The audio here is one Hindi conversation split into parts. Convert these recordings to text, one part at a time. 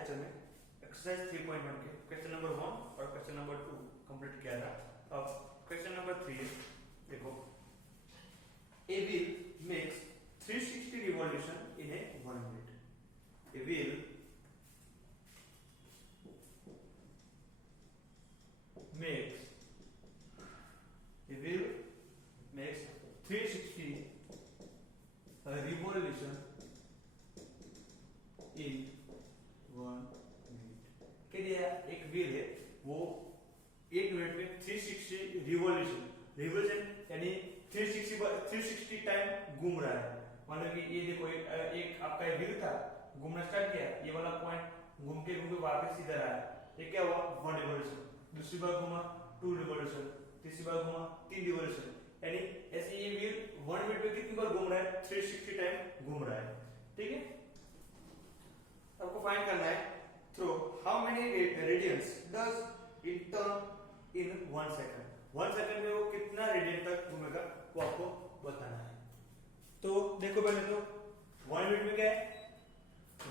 लेक्चर में एक्सरसाइज 3.1 के क्वेश्चन नंबर 1 और क्वेश्चन नंबर 2 कंप्लीट किया था। अब क्वेश्चन नंबर 3 देखो, a wheel makes 360 revolution in a 1 minute. A wheel makes 360 revolution in 1 minute। क्या दिया? एक व्हील है, वो 1 मिनट में 360 रिवॉल्यूशन यानी 360 टाइम घूम रहा है। मतलब कि ये देखो, एक आपका व्हील था, घूमना स्टार्ट किया, ये वाला पॉइंट घूम के वापस इधर आया, ये क्या हुआ? 1 रिवॉल्यूशन। दूसरी बार घूमा 2 रिवॉल्यूशन, तीसरी बार घूमा 3 रिवॉल्यूशन। यानी ऐसे ये व्हील 1 मिनट में कितनी बार घूम रहा है? 360 टाइम घूम रहा है। ठीक है, आपको फाइंड करना है through how many radians does it turn in 1 second. 1 second में वो कितना रेडियन तक घूमेगा वो आपको बताना है। तो देखो पहले तो 1 मिनट में क्या है?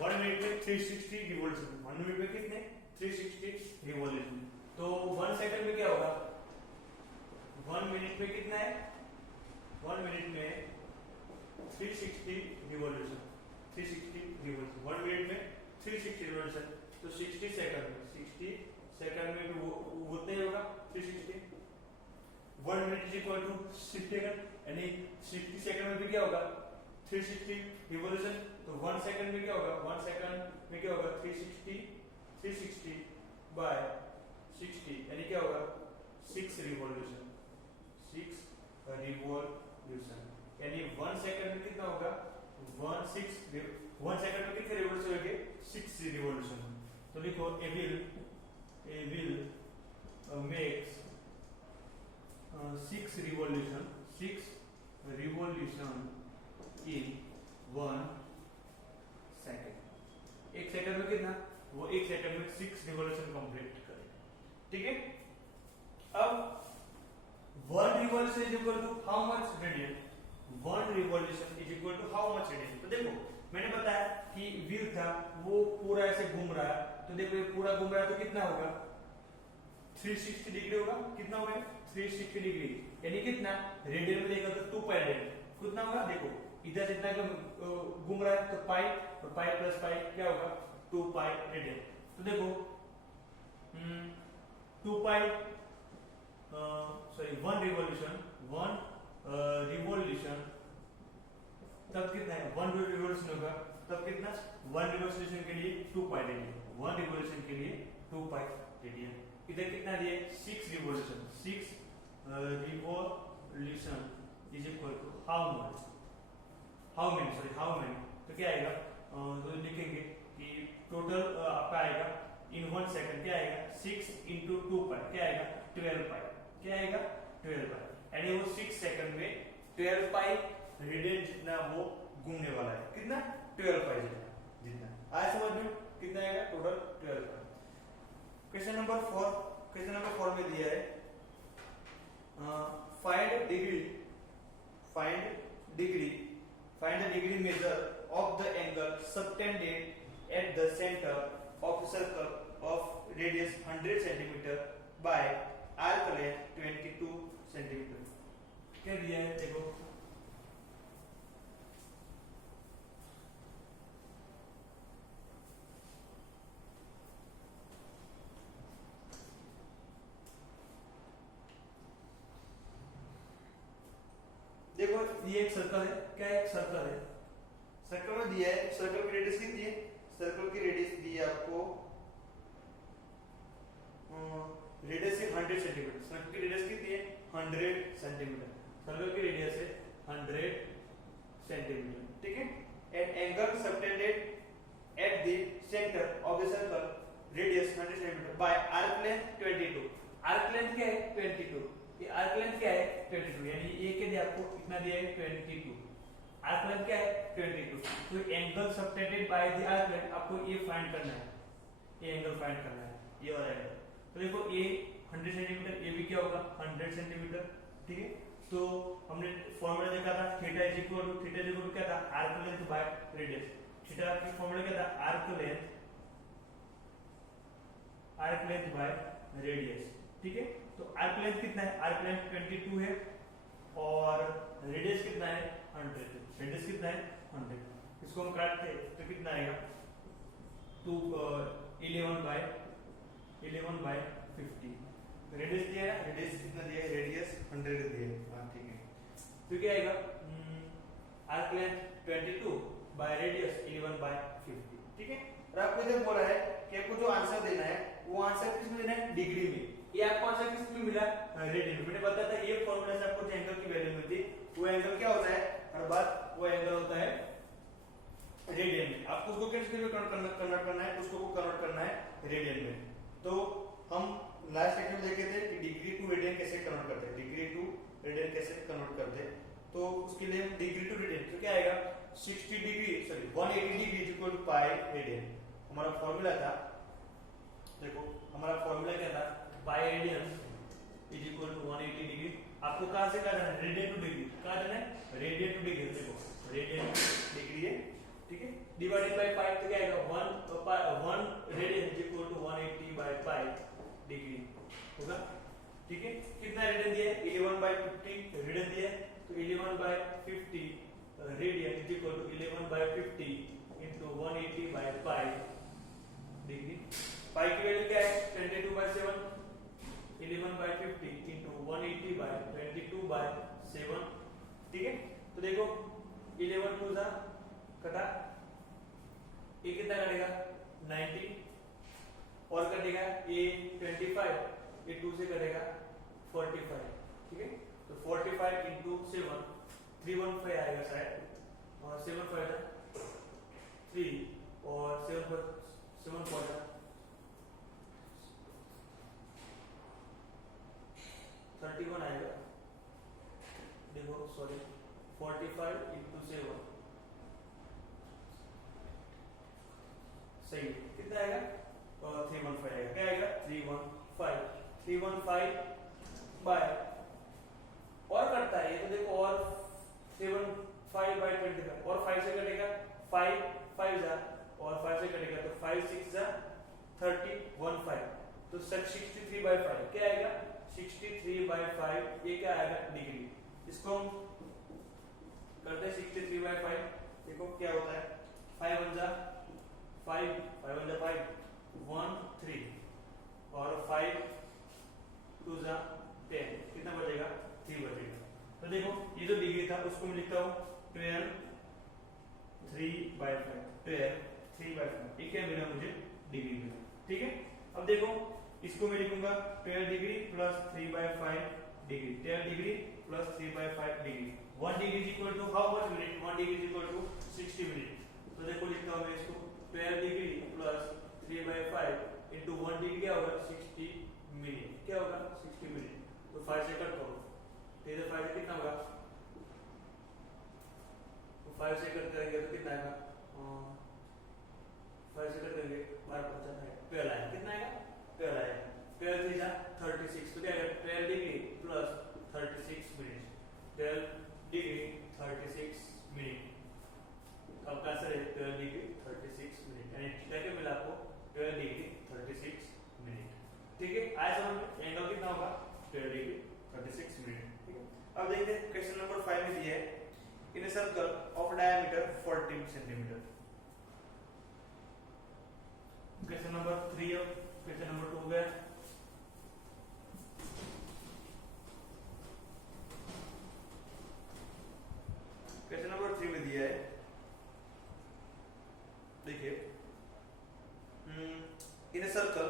1 मिनट में 360 रिवॉल्यूशन। 1 मिनट में कितने? 360 रिवॉल्यूशन। तो 1 सेकंड में क्या होगा? 1 मिनट में कितना है? 1 मिनट में 360 रिवॉल्यूशन। 360 रिवॉल्यूशन 1 मिनट में 360 रिवॉल्यूशन। तो 60 सेकंड में भी वो उतना ही होगा 360। 1 minute is equal to 60 second, यानी 60 सेकंड में भी क्या होगा? 360 रिवॉल्यूशन। तो 1 सेकंड में क्या होगा? 1 सेकंड में क्या होगा? 360 बाय 60 यानी क्या होगा? 6 रिवॉल्यूशन। 6 रिवॉल्यूशन यानी 1 सेकंड में कितना होगा? 1 सेकंड में कितने रिवॉल्यूशन होंगे? 6 रिवॉल्यूशन। तो लिखो a wheel makes 6 revolution in 1 second. 1 second में कितना? वो 1 सेकंड में 6 रिवॉल्यूशन कंप्लीट करेगा। ठीक है, अब 1 revolution is equal to how much radian? 1 revolution is equal to how much radian? तो देखो, मैंने बताया कि व्हील था, वो पूरा ऐसे घूम रहा है। तो देखो ये पूरा घूम रहा है तो कितना होगा? 360 डिग्री होगा। कितना होगा? 360 डिग्री यानी कितना? रेडियन में देखा तो 2 पाई रेडियन। कितना होगा? देखो इधर जितना घूम रहा है तो पाई, और पाई प्लस पाई क्या होगा? 2 पाई रेडियन। तो देखो 2 पाई 1 रिवॉल्यूशन तब कितना है? 1 रिवॉल्यूशन होगा तब कितना? 1 रिवॉल्यूशन के लिए 2 पाई रेडियन। 1 रिवॉल्यूशन के लिए 2 पाई रेडियन। इधर कितना दिए? 6 revolution. 6 revolution is equal to how many? तो क्या आएगा? तो लिखेंगे कि टोटल आपका आएगा इन 1 सेकंड क्या आएगा? 6 इंटू 2 पाई क्या आएगा? 12 पाई। क्या आएगा? 12 पाई। यानी वो 6 सेकंड में 12 पाई रेडियन जितना वो घूमने वाला है। कितना? 12 पाई जितना। आज समझ में कितना आएगा? टोटल 12 पाई। क्वेश्चन नंबर 4 में दिया है find the degree measure of the angle subtended at the centre of circle of radius 100 centimetre by arc length 22 centimetre. क्या दिया है? देखो ये एक सर्कल है। क्या एक सर्कल है? सर्कल में दिया है, सर्कल की रेडियस कितनी है? सर्कल की रेडियस दी है आपको, रेडियस है 100 सेंटीमीटर। सर्कल की रेडियस कितनी है? 100 सेंटीमीटर। सर्कल की रेडियस है 100 सेंटीमीटर। ठीक है, at angle subtended at the centre of the circle radius 100 centimetre by arc length 22। Arc length क्या है? 22। ये आर्क लेंथ क्या है? 22। यानी ये क्या दिया आपको? कितना दिया है? 22। आर्क लेंथ क्या है? 22। तो angle subtended by the arc length आपको ये फाइंड करना है। ये एंगल फाइंड करना है, ये वाला एंगल। तो देखो ये 100 सेंटीमीटर, ये भी क्या होगा? 100 सेंटीमीटर। ठीक है, तो हमने फॉर्मूला देखा था थीटा इज इक्वल टू क्या था? Arc length by radius. Theta की फॉर्मूला क्या था? Arc length arc length by radius. ठीक है, तो आर्क लेंथ कितना है, आर्क लेंथ 22 है और रेडियस कितना है 100, रेडियस कितना है 100। इसको हम काटते हैं तो कितना आएगा, 11 बाय 50। रेडियस दिया है, रेडियस कितना दिया है, रेडियस 100 दिया है। हाँ ठीक है, तो क्या आएगा, arc length 22 by radius 11 by 50। ठीक है, और आपको इधर बोला है कि आपको जो आंसर देना है वो आंसर किस में देना है, डिग्री में। ये आपको आंसर किस में मिला, रेडियन में। मैंने बताया था ये फॉर्मूला से आपको जो एंगल की वैल्यू मिलती है वो एंगल क्या होता है, हर बार वो एंगल होता है रेडियन में। आपको उसको किस में कन्वर्ट करना है, उसको कन्वर्ट करना है रेडियन में। तो हम लास्ट लेक्चर में देखे थे कि डिग्री टू रेडियन कैसे कन्वर्ट करते हैं, डिग्री टू रेडियन कैसे कन्वर्ट करते हैं। तो उसके लिए डिग्री टू रेडियन तो क्या आएगा, 180 degree is equal to pi radian. हमारा फॉर्मूला था, देखो हमारा फॉर्मूला क्या था, pi radian is equal to 180 degree. आपको कहां से कहा है, रेडियन टू डिग्री, कहां जाना है, रेडियन टू डिग्री। देखो रेडियन डिग्री है, ठीक है, डिवाइडेड बाय पाई तो क्या आएगा, 1 radian is equal to 180 by pi degree होगा। ठीक है, कितना रेडियन दिया है, 11 बाय 50 रेडियन दिया है, तो 11 by 50 radian is equal to 11 by 50 into 180 by pi degree. Pi की वैल्यू क्या है, 22 by 7, 11 by 50 into 180 by 22 by 7। ठीक है, तो देखो 11 2 जा कटा, ये कितना कटेगा 90 और कटेगा ये 25, ये 2 से कटेगा 45। ठीक है, तो 45 into 7 315 आएगा शायद, और 7 5 3 और 7 4 31 आएगा। देखो सॉरी 45 into 7 सही है, कितना आएगा, 315 आएगा। क्या आएगा, 315 बाय, और करता है ये तो देखो, और 7 5 बाय 25 और 5 से कटेगा 5 5 जा, और 5 से कटेगा तो 5 6 जा 30 1 5, तो 63 बाय 5 क्या आएगा, 63 बाय 5, ये क्या आएगा डिग्री। इसको हम करते हैं 63 बाय 5, देखो क्या होता है, 5 1 जा 5 5 1 जा 5 1 3 और 5 2 जा 10, कितना बचेगा 3 बचेगा। तो देखो ये जो डिग्री था उसको मैं लिखता हूँ 12 3 बाय 5, 12 3 बाय 5, ये क्या मिला मुझे, डिग्री मिला। ठीक है, अब देखो इसको मैं लिखूंगा 12 degree plus 3 by 5 degree, 12 degree plus 3 by 5 degree. 1 degree is equal to how much minute, 1 degree is equal to 60 minute. तो देखो लिखता हूं मैं इसको 12 degree plus 3 by 5 into 1 degree क्या होगा, 60 मिनट। क्या होगा 60 मिनट, तो 5 से कट करो, तो इधर 5 से कितना होगा, तो 5 से कट करेंगे तो कितना आएगा, 5 से कट करेंगे 12 50 है, 12 आएगा, कितना आएगा 12 आएगा। 12 3 जा 36, तो क्या आएगा 12 degree plus 36 minute, 12 degree 36 minute. आपका आंसर है 12 डिग्री 36 मिनट, यानी थीटा क्या मिला आपको, 12 डिग्री 36 मिनट। ठीक है, आया समझ में, एंगल कितना होगा 12 डिग्री 36 मिनट। ठीक है, अब देखते हैं क्वेश्चन नंबर 5 में दिया है, in a circle of diameter 14 centimetre. Question number 3 और क्वेश्चन नंबर 2 गया। क्वेश्चन नंबर 3 में दिया है, देखिए in a circle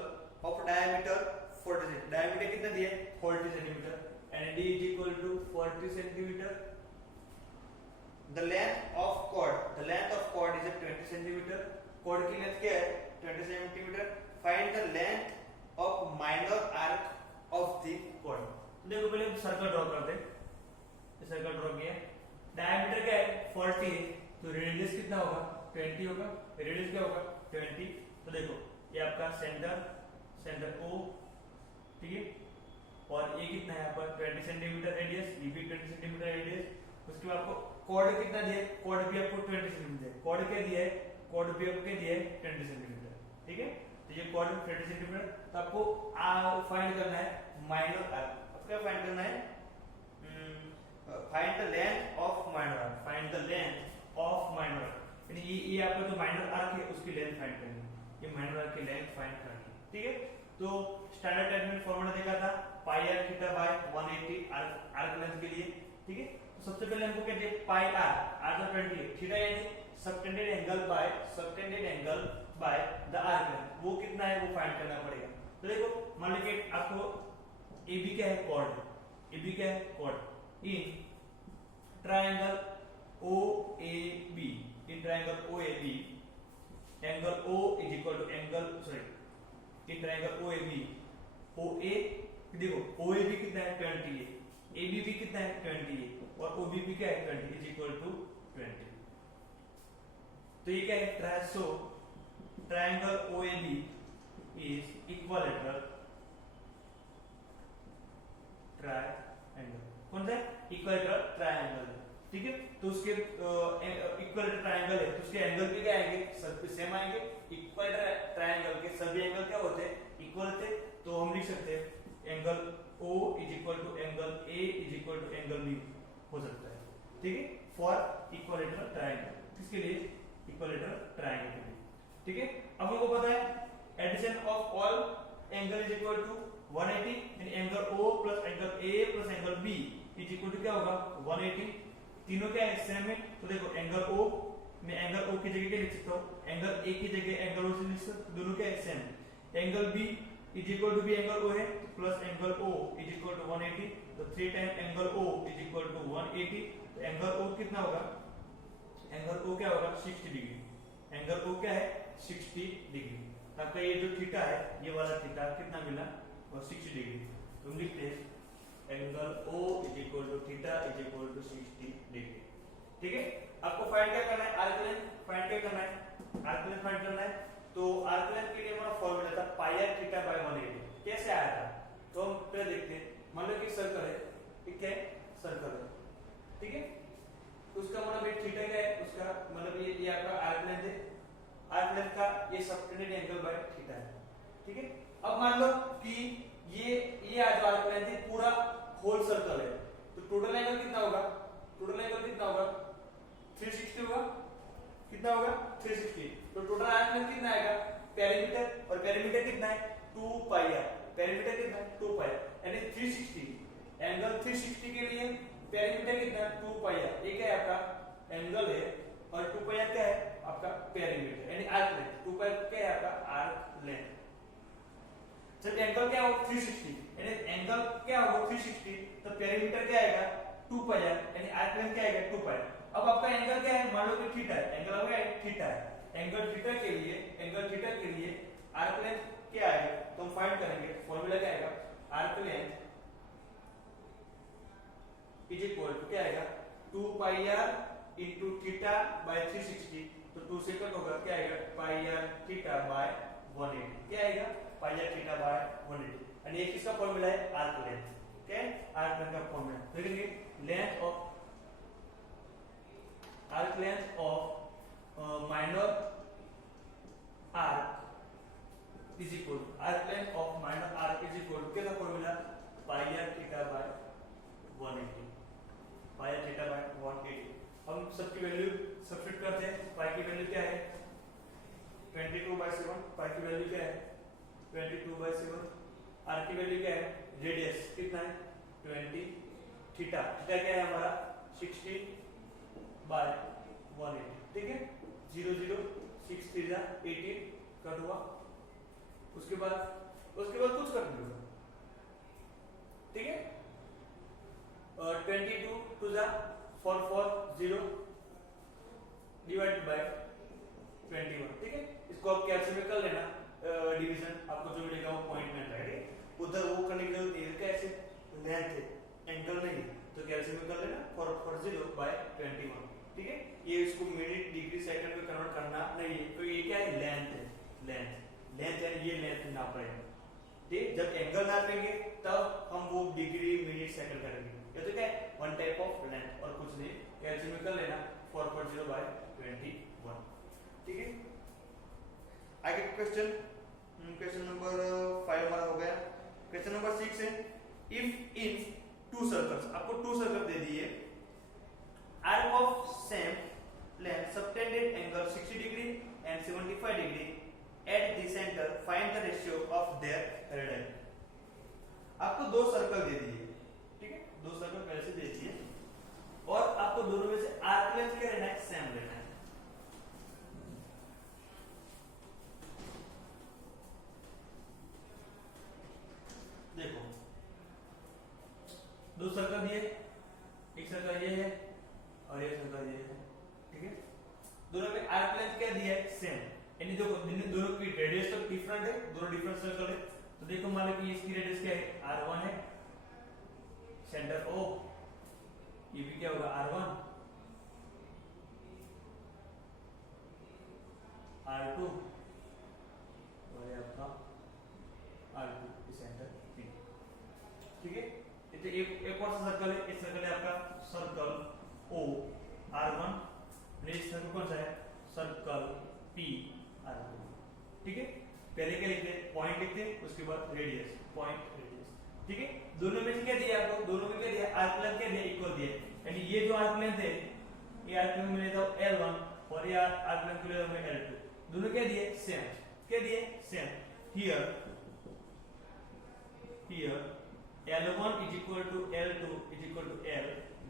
of diameter 40 centimetre, diameter कितना दिया है 40 centimetre and d is equal to 40 centimetre. The length of chord is 20 centimetre, chord की लेंथ क्या है 20 centimetre. Find the length of minor arc of the chord. देखो पहले हम सर्कल ड्रॉ करते हैं, सर्कल ड्रॉ किया, डायमीटर क्या है 40 है, तो रेडियस कितना होगा 20 होगा, रेडियस क्या होगा 20। तो देखो ये आपका सेंटर O, ठीक है, और ये कितना है यहाँ पर 20 सेंटीमीटर रेडियस, ये भी 20 सेंटीमीटर रेडियस। उसके बाद आपको कॉर्ड कितना दिया है, कॉर्ड भी आपको 20 सेंटीमीटर, कॉर्ड क्या दिया है, कॉर्ड भी आपको दिया है 20 सेंटीमीटर। ठीक है, तो ये कॉर्ड 30 सेंटीमीटर। तो आपको फाइंड करना है माइनर आर्क। अब क्या फाइंड करना है? Find the length of minor arc. Find the length of minor arc, यानी ये आपका जो माइनर आर्क है उसकी लेंथ फाइंड करनी है। ये माइनर आर्क की लेंथ फाइंड करनी है, ठीक है। तो स्टैंडर्ड टाइप में फॉर्मूला देखा था pi are theta by 180 arc length के लिए, ठीक है। तो सबसे पहले हमको क्या दिया? पाई आर, आर का 20 है, थीटा यानी subtended angle by the arc length, वो कितना है वो फाइंड करना पड़ेगा। तो देखो मान लीजिए आपको AB क्या है? कॉर्ड। AB क्या है? Chord in triangle OAB, in triangle OAB angle O is equal to angle in triangle OAB OA, देखो OAB कितना है? 20 है, ABB कितना है? 20 है, और OBB क्या है? 20 इज इक्वल टू 20। तो ये क्या है? So triangle OAB is equilateral triangle. कौन सा? इक्विलैटरल ट्रायंगल, ठीक है। तो उसके इक्विलैटरल ट्रायंगल है तो उसके एंगल भी क्या आएंगे? सब सेम आएंगे। इक्विलैटरल ट्रायंगल के सभी एंगल क्या होते हैं? इक्वल होते हैं। तो हम लिख सकते हैं angle O is equal to angle A is equal to angle B हो सकता है, ठीक है, फॉर इक्विलैटरल ट्रायंगल। किसके लिए? इक्विलैटरल ट्रायंगल के लिए, ठीक है। अब हमको पता है addition of all angle is equal to 180, यानी angle O plus angle A plus angle B is equal to क्या होगा? 180। तीनों क्या है? सेम है। तो देखो एंगल O मैं एंगल O की जगह क्या लिख सकता हूँ? एंगल A की जगह एंगल O से लिख सकता हूँ, दोनों क्या है? Same. Angle B is equal to भी एंगल O है plus angle O is equal to 180, तो 3 time angle O is equal to 180। तो एंगल O कितना होगा? एंगल O क्या होगा? 60 डिग्री। एंगल O क्या है? 60 डिग्री। आपका ये जो थीटा है, ये वाला थीटा कितना मिला? और 60 डिग्री। तुम लिखते हैं angle O is equal to theta is equal to 60 degree, ठीक है। आपको फाइंड क्या करना है? आर्क लेंथ फाइंड क्या करना है? आर्क लेंथ फाइंड करना है। तो आर्क लेंथ के लिए हमारा फॉर्मूला था पाई आर थीटा बाय 180। कैसे आया था? तो हम पहले देखते हैं। मान लो कि सर्कल है, ठीक है, सर्कल है, ठीक है। उसका मतलब ये थीटा क्या है? उसका मतलब ये आपका आर्क लेंथ है। आर्क लेंथ का ये सबटेंडेड एंगल बाय थीटा है, ठीक है। अब मान लो कि ये जो आर्क लेंथ है पूरा होल सर्कल है, तो टोटल एंगल कितना होगा? टोटल एंगल कितना होगा? 360 होगा। कितना होगा? 360। तो टोटल आर्क लेंथ कितना आएगा? पेरीमीटर, और पेरीमीटर कितना है? 2 पाई आर। पेरीमीटर कितना है? 2 पाई, यानी 360 एंगल 360 के लिए पेरीमीटर कितना है? 2 पाई आर। ये क्या है? आपका एंगल है, और 2 पाई आर क्या है? आपका पेरीमीटर, यानी आर्क लेंथ। 2 पाई क्या है? आपका आर्क लेंथ। जब एंगल क्या होगा? 360, यानी एंगल क्या होगा? 360, तो पेरीमीटर क्या आएगा? 2 पाई आर, यानी आर्क लेंथ क्या आएगा? 2 पाई। अब आपका एंगल क्या है? मान लो कि थीटा है, एंगल आपका थीटा है। एंगल थीटा के लिए आर्क लेंथ क्या आएगा? तो हम फाइंड करेंगे। फॉर्मूला क्या आएगा? Arc length is equal to क्या आएगा? 2 pi R into theta by 360, तो 2 से कट होगा, क्या आएगा? Pi are theta by 180। क्या आएगा? पाई आर थीटा बाय 180, यानी ये किसका फॉर्मूला है? Arc length, okay. Arc length का फॉर्मूला देखिए, length of arc length of minor arc is equal arc length of minor arc is equal to क्या formula? Pi are theta by 180, pi are theta by 180। हम सबकी वैल्यू सब्स्टिट्यूट करते हैं। पाई की वैल्यू क्या है? 22/7। पाई की वैल्यू क्या है? 22/7। आर की वैल्यू क्या है? रेडियस कितना है? 20। थीटा क्या है हमारा? 60/180, ठीक है। 0 0 6 3 18 कट हुआ। उसके बाद कुछ कट नहीं होगा, ठीक है। 22 2 4 4 0 डिवाइडेड बाय 21, ठीक है। इसको आप कैलकुलेट में कर लेना, डिवीजन आपको जो मिलेगा वो पॉइंट में आएगा। उधर वो करने की जरूरत नहीं है, कैसे? लेंथ है, एंगल नहीं, तो कैलकुलेट में कर लेना 4 0/21, ठीक है। ये इसको मिनट डिग्री सेकंड में कन्वर्ट करना नहीं है, तो ये क्या है? लेंथ है। लेंथ यानी ये लेंथ नाप रहे हैं, ठीक। जब एंगल नापेंगे तब हम वो डिग्री मिनट सेकंड करेंगे। ये तो क्या है? वन टाइप ऑफ लेंथ और कुछ नहीं। कैलकुलेट में कर लेना 4/0/21, ठीक है। आगे क्वेश्चन नंबर 6 है, इफ इन टू सर्कल्स, आपको टू सर्कल दे दिए, arc of same length subtended angle 60 degree and 75 degree at the centre, find the ratio of their radian. आपको दो सर्कल दे दिए, ठीक है, दो सर्कल पहले से दे दिए और आपको दोनों में से आर्क लेंथ क्या लेना है, सेम लेना है। देखो दो सर्कल दिए, एक सर्कल ये है और एक सर्कल ये है, ठीक है, दोनों में आर्क लेंथ क्या दिया है, सेम, यानी देखो दोनों की रेडियस तो डिफरेंट है, दोनों डिफरेंट सर्कल है। तो देखो मान लो कि इसकी रेडियस क्या है, r1 है, सेंटर O, ये भी क्या होगा r1, r2 और ये आपका r2 सेंटर P, ठीक है। तो एक और सर्कल है, इस सर्कल है आपका सर्कल O r1, इस सर्कल कौन सा है, सर्कल P r2, ठीक है। पहले क्या लिखते हैं, पॉइंट लिखते हैं, उसके बाद रेडियस, पॉइंट रेडियस, ठीक है। दोनों में से क्या दिया आपको, दोनों में क्या दिया, आर्क लेंथ क्या दिया, इक्वल दिया, यानी ये जो आर्क लेंथ है, ये आर्क लेंथ में लेता हूं L1 और ये आर्क लेंथ को लेता हूं मैं L2, दोनों क्या दिए, सेम, क्या दिए, same. Here L1 is equal to L2 is equal to L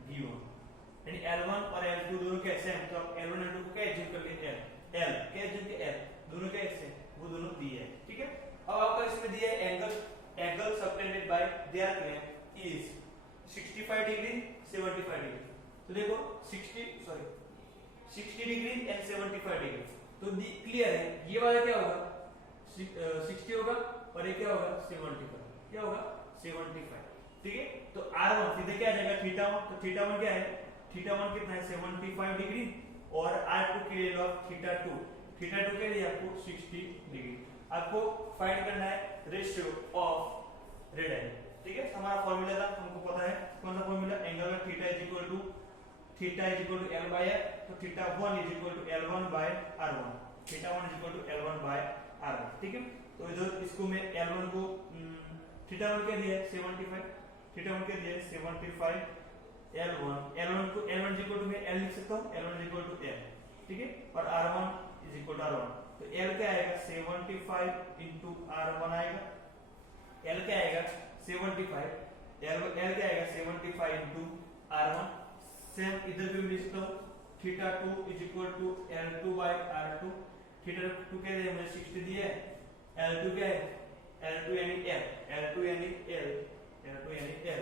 given, यानी L1 और L2 दोनों क्या सेम, तो आप L1 L2 को क्या एज्यूम कर लेते हैं, L क्या एज्यूम किया, L, दोनों क्या सेम, वो दोनों दिए हैं, ठीक है। अब आपको इसमें दिया है angle subtended bye there length is 65 degree 75 degree, तो देखो 60 डिग्री एंड 75 डिग्री, तो क्लियर है, ये वाला क्या होगा, 60 होगा और ये क्या होगा, 75, क्या होगा 75, ठीक है। तो r1 सीधे क्या आ जाएगा, थीटा1, तो थीटा1 क्या है, थीटा1 कितना है, 75 डिग्री और r2 के लिए लॉग थीटा2, थीटा2 के लिए आपको 60 डिग्री। आपको फाइंड करना है रेशियो ऑफ रेडियन, ठीक है। हमारा फार्मूला था, हमको पता है कौन सा फार्मूला, एंगल में theta is equal to L by r, तो थीटा1 is equal to L1 by r1, थीटा1 is equal to L1 by r1, ठीक है। तो इधर इसको मैं L1 को थीटा1 क्या दिया है 75, थीटा1 क्या दिया है 75, L1 को L1 इज इक्वल टू मैं L लिख सकता हूं, L1 is equal to L, ठीक है, और r1 is equal to r1, तो L क्या आएगा 75 into r1 आएगा, L क्या आएगा 75, L क्या आएगा 75 into r1, सेम इधर भी लिख सकता हूं, थीटा2 is equal to L2 bye r2, थीटा2 क्या दिया मुझे 60 दिया है, L2 क्या है, L2 यानी L, L2 यानी L, L2 यानी L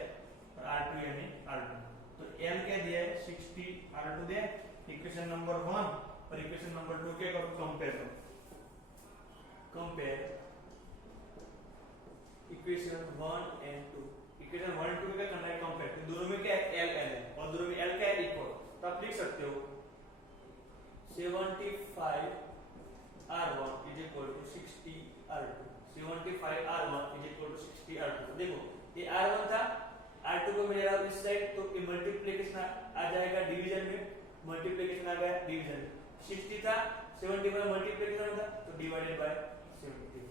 और R2 यानी R2, तो L क्या दिया है 60, R2 दिया है। इक्वेशन नंबर 1 और इक्वेशन नंबर 2 क्या करो, कंपेयर इक्वेशन 1 एंड 2, इक्वेशन 1 2 क्या करना है, कंपेयर, तो दोनों में क्या है L है और दोनों में L क्या है, इक्वल, तो आप लिख सकते हो 75 R1 is equal to 60 R2, 75 R1 is equal to 60 R2। देखो ये R1 था, R2 को मैं ले रहा हूं इस साइड, तो ये मल्टीप्लिकेशन आ जाएगा डिवीजन में, मल्टीप्लिकेशन आ गया डिवीजन, 60 था 75 मल्टीप्लिकेशन होगा तो डिवाइडेड बाय 70,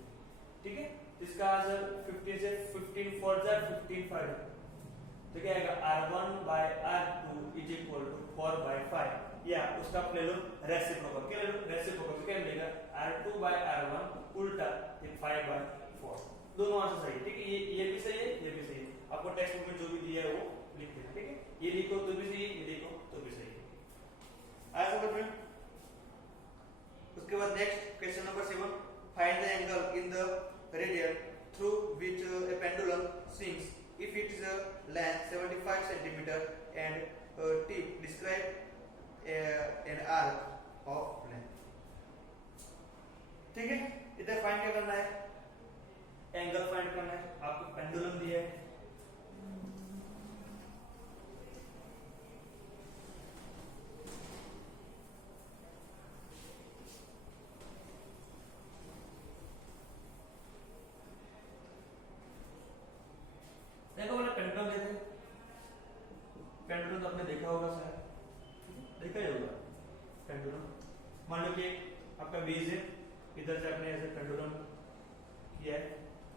ठीक है। इसका आंसर 15 से 15 4 जा 15 5, तो क्या आएगा R1 by R2 is equal to 4 by 5, या उसका आप ले लो रेसिप्रोकल, क्या ले लो रेसिप्रोकल, तो क्या मिलेगा R2 बाय R1 उल्टा ये 5 बाय 4, दोनों आंसर सही है, ठीक है। ये भी सही है, ये भी सही है, आपको टेक्स्ट बुक में जो भी दिया है वो लिख देना, ठीक है। ये लिखो तो भी सही है, ये लिखो तो भी सही है। आया समझ में। उसके बाद next question number 7, find the angle in the radian through which a pendulum swings if it is a length 75 centimeter and tip, describe an arc of length, ठीक है। इधर फाइंड क्या करना है, एंगल फाइंड करना है, आपको पेंडुलम दिया है, देखो मैंने पेंडुलम देखे, पेंडुलम तो आपने देखा होगा शायद, देखा ही होगा पेंडुलम। मान लो कि आपका बेस है, इधर से आपने ऐसे पेंडुलम किया है,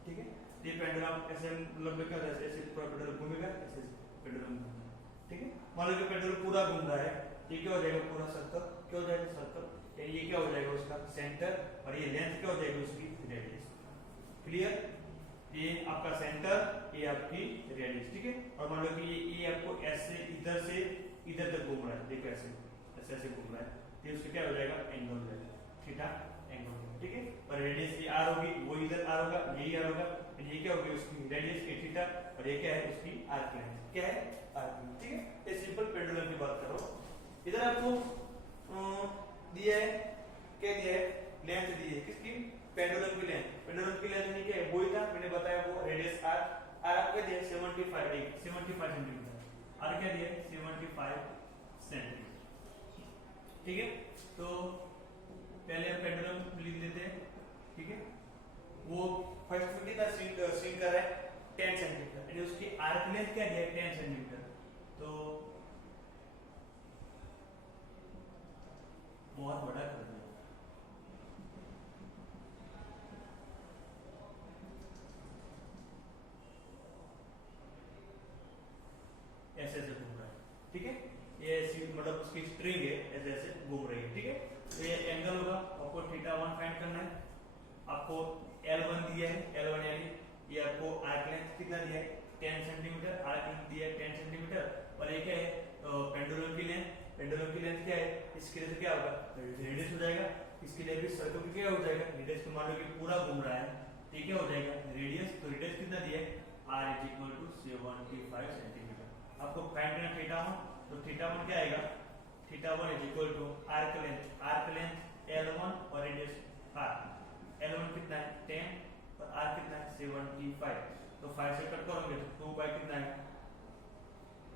ठीक है, ये पेंडुलम ऐसे मतलब क्या होता है, ऐसे पूरा पेंडुलम घूमेगा, ऐसे पेंडुलम घूमेगा, ठीक है। मान लो कि पेंडुलम पूरा घूम रहा है, ये क्या हो जाएगा, पूरा सर्कल क्या हो जाएगा, सर्कल। ये क्या हो जाएगा उसका सेंटर, और ये लेंथ क्या हो जाएगी उसकी, रेडियस। क्लियर, ये आपका सेंटर, ये आपकी रेडियस, ठीक है। और मान लो कि ये आपको ऐसे इधर से इधर तक घूम रहा है, देखो ऐसे ऐसे ऐसे घूम रहा है, तो उसका क्या हो जाएगा, एंगल हो जाएगा, थीटा एंगल, ठीक है। और रेडियस ये आर होगी, वो इधर आर होगा, यही आर होगा, ये क्या होगी उसकी रेडियस ए थीटा, और ये क्या है उसकी आर्क लेंथ, क्या है आर्क लेंथ, ठीक है। ये सिंपल पेंडुलम की बात करो। इधर आपको दिया है, क्या दिया है, लेंथ दी है, किसकी, पेंडुलम की लेंथ। पेंडुलम की लेंथ नहीं क्या है, वही था मैंने बताया, वो रेडियस आर। आर आपका दिया 75 सेंटीमीटर, आर क्या दिया 75 सेंटीमीटर, ठीक है। तो पहले हम पेंडुलम लिख लेते हैं, ठीक है। वो फर्स्ट में कितना स्विंग कर रहा है, 10 सेंटीमीटर, यानी उसकी आर्क लेंथ क्या दिया है, 10 सेंटीमीटर। तो बहुत बड़ा कर दिया, ऐसे ऐसे घूम रहा है, ठीक है। ये ऐसी मतलब उसकी स्ट्रिंग है, ऐसे ऐसे घूम रही है, ठीक है। तो ये एंगल होगा, आपको थीटा 1 फाइंड करना है। आपको L1 दिया है, L1 यानी ये आपको आर्क लेंथ कितना दिया है, 10 सेंटीमीटर, आर्क लेंथ दिया है 10 सेंटीमीटर, और ये क्या है, पेंडुलम की लेंथ। पेंडुलम की लेंथ क्या है, इसके लिए क्या होगा, रेडियस हो जाएगा। इसके लिए भी सर्कल की क्या हो जाएगा, रेडियस। तो मान लो कि पूरा घूम रहा है, तो क्या हो जाएगा रेडियस। तो रेडियस कितना दिया है, R = 75 सेंटीमीटर। आपको फाइंड करना थीटा 1, तो थीटा 1 क्या आएगा, theta 1 = arc length. Arc length L1 और रेडियस R। L1 कितना है 10 और R कितना है 75। तो 5 से कट करोगे तो 2 बाय कितना है,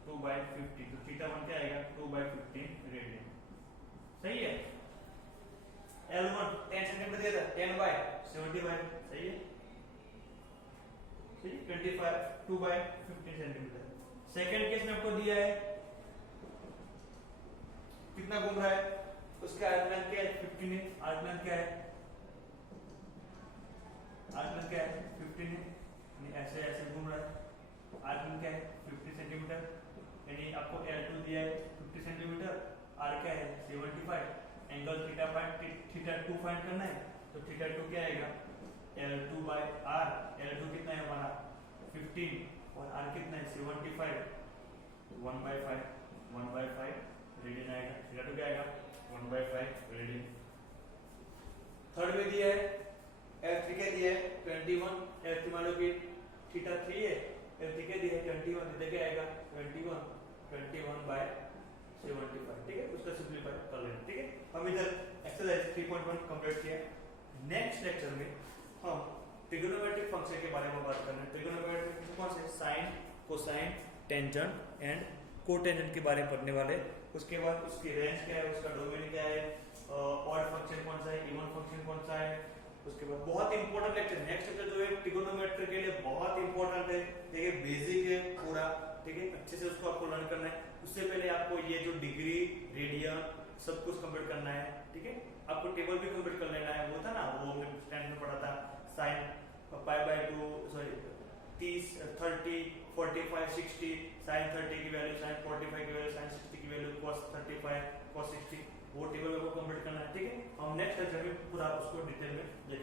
2/50। तो थीटा 1 क्या आएगा, 2/15 रेडियन, सही है। L1 10 सेंटीमीटर दिया था, 10/75, सही है, सही। 25 2/15 सेंटीमीटर। सेकंड केस में आपको दिया है कितना घूम रहा है, उसका आर्क लेंथ क्या है, 15 है। आर्क लेंथ क्या है, आर्क लेंथ क्या है 15 है, यानी ऐसे ऐसे घूम रहा है। आर्क लेंथ क्या है 50 सेंटीमीटर, यानी आपको L2 दिया है 50 सेंटीमीटर, आर क्या है 75। एंगल थीटा 2 फाइंड करना है, तो थीटा 2 क्या आएगा, L2/R। L2 कितना है हमारा 15 और R कितना है 75, 1/5 रेडियन आएगा। थीटा 2 क्या आएगा 1/5 रेडियन। थर्ड में दिया है L3 क्या दिया है 21। L3 मान लो कि थीटा 3 है, L3 क्या दिया है 21, इधर क्या आएगा 21/75, ठीक है। उसका सिंपलीफाई कर लेना, ठीक है। हम इधर एक्सरसाइज 3.1 कंप्लीट किया। नेक्स्ट लेक्चर में हम ट्रिगोनोमेट्रिक फंक्शन के बारे में बात करना है। ट्रिगोनोमेट्रिक फंक्शन कौन से, sine, cosine, tangent and cotangent के बारे में पढ़ने वाले। उसके बाद उसकी रेंज क्या है, उसका डोमेन क्या है, ऑड फंक्शन कौन सा है, इवन फंक्शन कौन सा है। उसके बाद बहुत इंपॉर्टेंट लेक्चर, नेक्स्ट लेक्चर जो है ट्रिगोनोमेट्री के लिए बहुत इंपॉर्टेंट है, देखिए बेसिक है पूरा, ठीक है। अच्छे से उसको आपको लर्न करना है। उससे पहले आपको ये जो डिग्री, रेडियन सब कुछ कंप्लीट करना है, ठीक है। आपको टेबल भी कंप्लीट कर लेना है, वो था ना, वो हमने 10th में पढ़ा था, साइन π/2 सॉरी 30 30 45 60, साइन 30 की वैल्यू, साइन 45 की वैल्यू, साइन 60 की वैल्यू, cos 35 cos 60, वो टेबल को कंप्लीट करना है, ठीक है। हम नेक्स्ट लेक्चर में पूरा उसको डिटेल में देखेंगे।